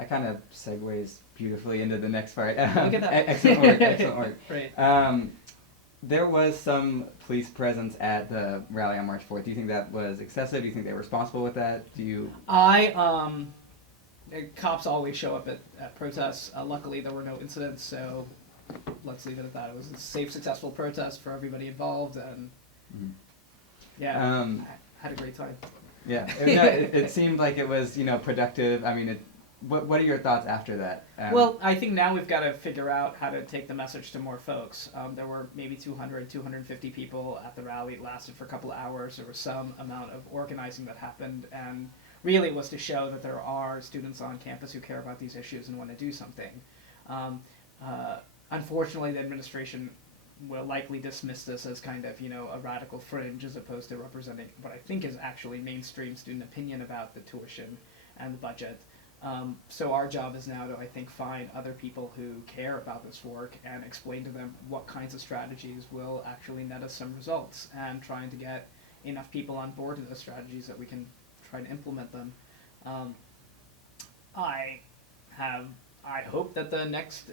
that kind of segues beautifully into the next part. Look at that. Excellent work, excellent work. Right. There was some police presence at the rally on March 4th. Do you think that was excessive? Do you think they were responsible with that? Do you? Cops always show up at protests. Luckily, there were no incidents, so let's leave it at that. It was a safe, successful protest for everybody involved, and yeah, I had a great time. Yeah, it seemed like it was, productive. I mean, what are your thoughts after that? Well, I think now we've got to figure out how to take the message to more folks. There were maybe 200, 250 people at the rally. It lasted for a couple of hours. There was some amount of organizing that happened, and really it was to show that there are students on campus who care about these issues and want to do something. Unfortunately, the administration will likely dismiss this as kind of, a radical fringe as opposed to representing what I think is actually mainstream student opinion about the tuition and the budget. So our job is now to, I think, find other people who care about this work and explain to them what kinds of strategies will actually net us some results, and trying to get enough people on board with those strategies that we can try to implement them. I hope that the next,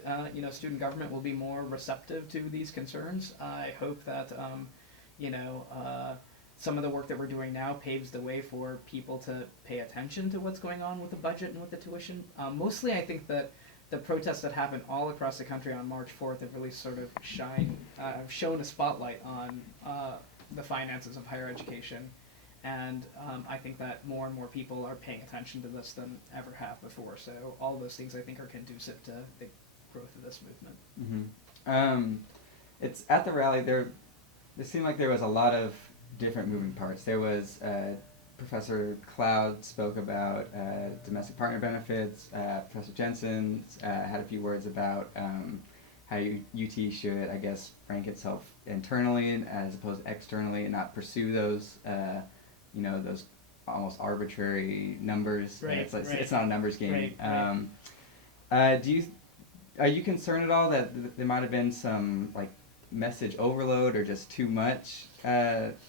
student government will be more receptive to these concerns. I hope that, some of the work that we're doing now paves the way for people to pay attention to what's going on with the budget and with the tuition. Mostly, I think that the protests that happen all across the country on March 4th have really sort of shown a spotlight on the finances of higher education. And I think that more and more people are paying attention to this than ever have before. So all those things, I think, are conducive to the growth of this movement. Mm-hmm. It's at the rally there. It seemed like there was a lot of different moving parts. There was Professor Cloud spoke about domestic partner benefits. Professor Jensen had a few words about how UT should, I guess, rank itself internally as opposed to externally, and not pursue those, those almost arbitrary numbers. Right, It's right. It's not a numbers game. Right. Are you concerned at all that there might have been some message overload or just too much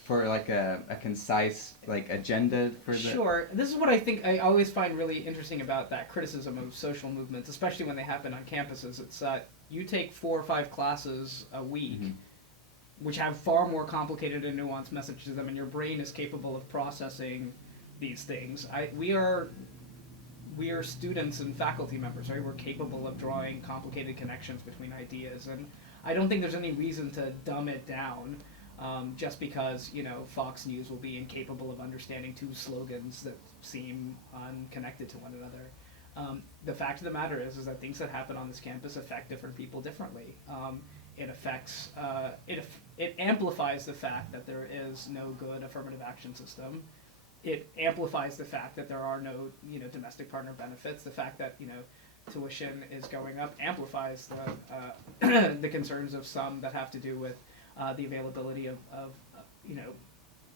for a concise agenda for the? Sure. This is what I think I always find really interesting about that criticism of social movements, especially when they happen on campuses. It's you take 4 or 5 classes a week, Mm-hmm. which have far more complicated and nuanced messages to them, and your brain is capable of processing these things. We are students and faculty members, right? We're capable of drawing complicated connections between ideas, and I don't think there's any reason to dumb it down just because, Fox News will be incapable of understanding 2 slogans that seem unconnected to one another. The fact of the matter is that things that happen on this campus affect different people differently. It affects, it amplifies the fact that there is no good affirmative action system. It amplifies the fact that there are no, domestic partner benefits. The fact that, tuition is going up amplifies the the concerns of some that have to do with the availability of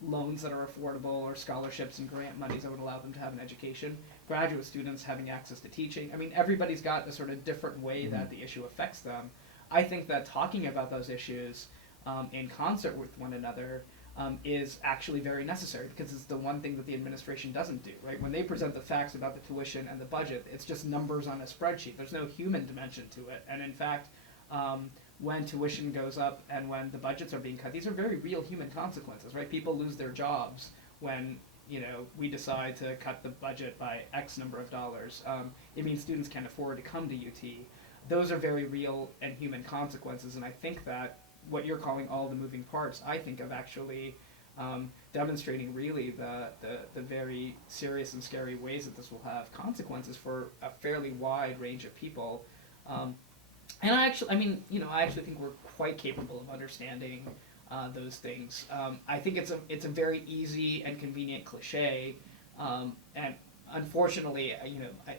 loans that are affordable, or scholarships and grant monies that would allow them to have an education. Graduate students having access to teaching. I mean, everybody's got a sort of different way that the issue affects them. I think that talking about those issues in concert with one another is actually very necessary, because it's the one thing that the administration doesn't do, right? When they present the facts about the tuition and the budget, it's just numbers on a spreadsheet. There's no human dimension to it. And in fact, when tuition goes up and when the budgets are being cut, these are very real human consequences, right? People lose their jobs when, we decide to cut the budget by X number of dollars. It means students can't afford to come to UT. Those are very real and human consequences, and I think that what you're calling all the moving parts, I think of actually demonstrating really the very serious and scary ways that this will have consequences for a fairly wide range of people. And I actually think we're quite capable of understanding those things. I think it's a very easy and convenient cliche, and unfortunately,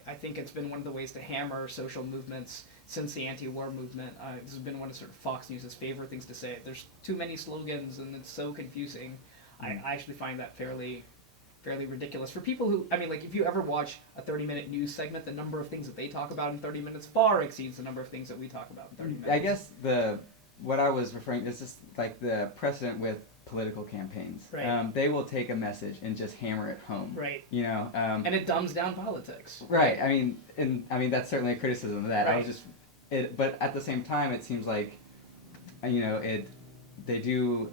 I think it's been one of the ways to hammer social movements since the anti-war movement. This has been one of sort of Fox News' favorite things to say. There's too many slogans and it's so confusing. I actually find that fairly ridiculous. For people who, if you ever watch a 30-minute news segment, the number of things that they talk about in 30 minutes far exceeds the number of things that we talk about in 30 minutes. I guess what I was referring to is just the precedent with political campaigns. Right. They will take a message and just hammer it home. Right. You know. And it dumbs down politics. Right. I mean that's certainly a criticism of that. Right. I was just but at the same time, it seems like, they do.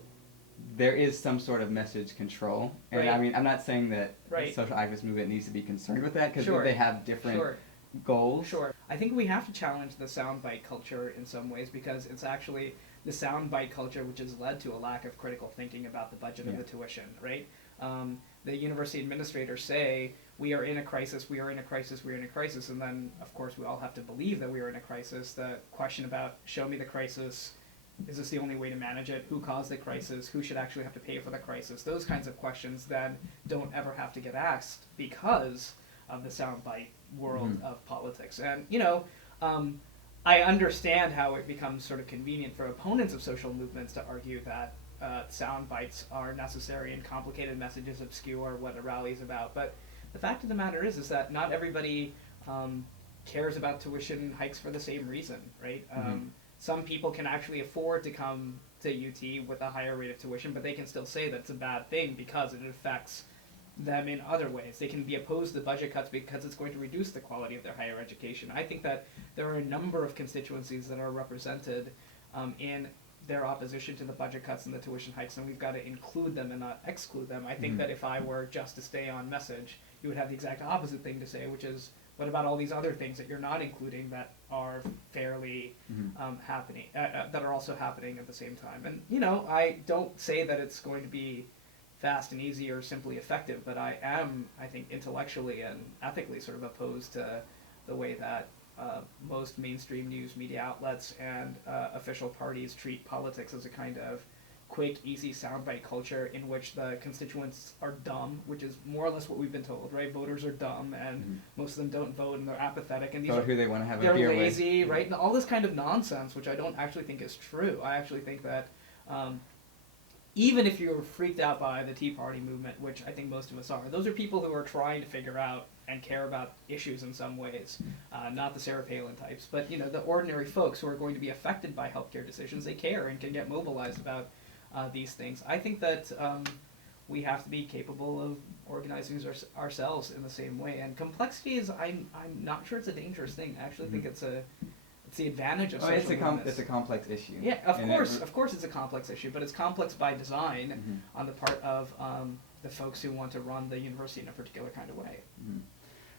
There is some sort of message control, and Right. I mean, I'm not saying that Right. the social activist movement needs to be concerned with that because Sure. they have different Sure. goals. Sure. I think we have to challenge the soundbite culture in some ways because it's actually the soundbite culture which has led to a lack of critical thinking about the budget of Yeah. the tuition, right? The university administrators say, we are in a crisis, we are in a crisis, we are in a crisis, and then, of course, we all have to believe that we are in a crisis. The question about, show me the crisis, is this the only way to manage it? Who caused the crisis? Who should actually have to pay for the crisis? Those kinds of questions then don't ever have to get asked because of the soundbite world Mhm. of politics. And, I understand how it becomes sort of convenient for opponents of social movements to argue that sound bites are necessary and complicated messages obscure what a rally is about. But the fact of the matter is that not everybody cares about tuition hikes for the same reason, right? Mhm. Some people can actually afford to come to UT with a higher rate of tuition, but they can still say that's a bad thing because it affects them in other ways. They can be opposed to budget cuts because it's going to reduce the quality of their higher education. I think that there are a number of constituencies that are represented in their opposition to the budget cuts and the tuition hikes, and we've got to include them and not exclude them. I think Mhm. that if I were just to stay on message, you would have the exact opposite thing to say, which is, what about all these other things that you're not including that are fairly Mhm. happening, that are also happening at the same time? And, I don't say that it's going to be fast and easy or simply effective, but I think, intellectually and ethically sort of opposed to the way that most mainstream news media outlets and official parties treat politics as a kind of quick, easy soundbite culture in which the constituents are dumb, which is more or less what we've been told, right? Voters are dumb, and Mhm. most of them don't vote, and they're apathetic, and Vote who they want to have a they're beer lazy, with. right? And all this kind of nonsense, which I don't actually think is true. I actually think that even if you're freaked out by the Tea Party movement, which I think most of us are, those are people who are trying to figure out and care about issues in some ways, not the Sarah Palin types, but the ordinary folks who are going to be affected by healthcare decisions. They care and can get mobilized about these things. I think that we have to be capable of organizing ourselves in the same way. And complexity is, I'm not sure it's a dangerous thing. I actually think it's the advantage of social movements. It's a complex issue. Yeah, of course it's a complex issue, but it's complex by design on the part of the folks who want to run the university in a particular kind of way. Mhm.